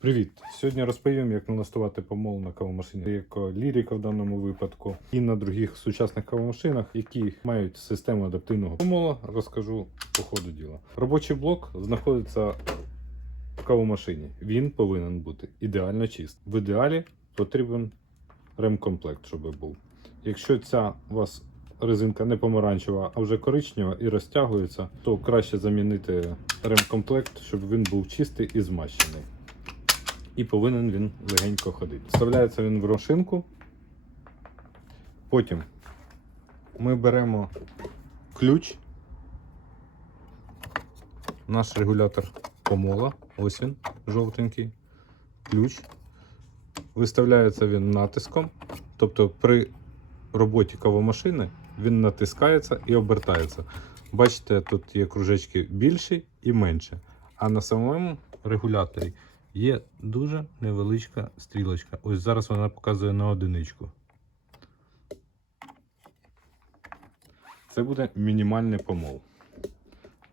Привіт! Сьогодні розповім, як налаштувати помол на кавомашині, як лірика в даному випадку, і на других сучасних кавомашинах, які мають систему адаптивного помола, розкажу по ходу діла. Робочий блок знаходиться в кавомашині. Він повинен бути ідеально чистий. В ідеалі потрібен ремкомплект, щоб був. Якщо ця у вас резинка не помаранчева, а вже коричнева і розтягується, то краще замінити ремкомплект, щоб він був чистий і змащений і повинен він легенько ходити. Вставляється він в рошинку. Потім ми беремо ключ, наш регулятор помола, ось він, жовтенький, ключ. Виставляється він натиском, тобто при роботі кавомашини він натискається і обертається. Бачите, тут є кружечки більші і менші. А на самому регуляторі є дуже невеличка стрілочка. Ось зараз вона показує на одиничку. Це буде мінімальний помол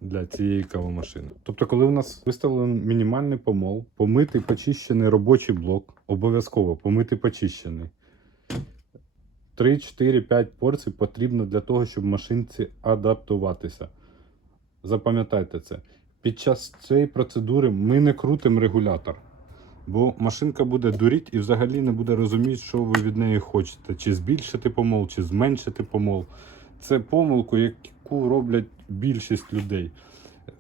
для цієї кавомашини. Тобто, коли у нас виставлений мінімальний помол, помитий почищений робочий блок, обов'язково помитий почищений. 3, 4, 5 порцій потрібно для того, щоб машинці адаптуватися. Запам'ятайте це. Під час цієї процедури ми не крутимо регулятор, бо машинка буде дуріть і взагалі не буде розуміти, що ви від неї хочете. Чи збільшити помол, чи зменшити помол. Це помилку, яку роблять більшість людей.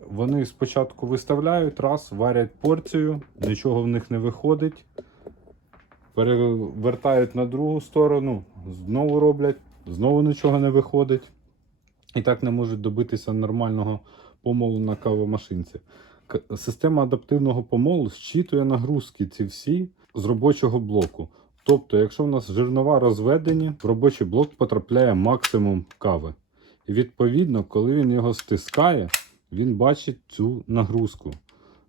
Вони спочатку виставляють раз, варять порцію, нічого в них не виходить. Перевертають на другу сторону, знову роблять, знову нічого не виходить. І так не можуть добитися нормального помолу на кавомашинці. Система адаптивного помолу зчитує нагрузки ці всі з робочого блоку. Тобто, якщо в нас жирнова розведені, в робочий блок потрапляє максимум кави. І відповідно, коли він його стискає, він бачить цю нагрузку.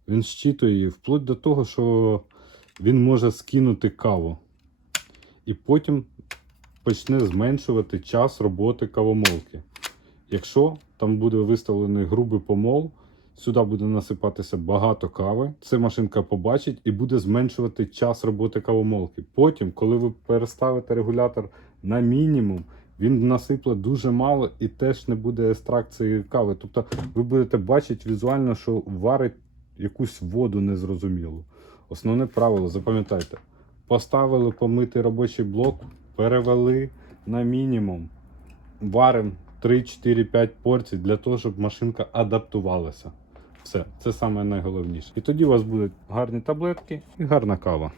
Він зчитує її вплоть до того, що він може скинути каву. І потім почне зменшувати час роботи кавомолки. Якщо там буде виставлений грубий помол, сюди буде насипатися багато кави, це машинка побачить і буде зменшувати час роботи кавомолки. Потім, коли ви переставите регулятор на мінімум, він насипле дуже мало і теж не буде екстракції кави. Тобто ви будете бачити візуально, що варить якусь воду незрозумілу. Основне правило, запам'ятайте. Поставили помити робочий блок, перевели на мінімум. Варимо 3, 4, 5 порцій для того, щоб машинка адаптувалася. Все, це найголовніше. І тоді у вас будуть гарні таблетки і гарна кава.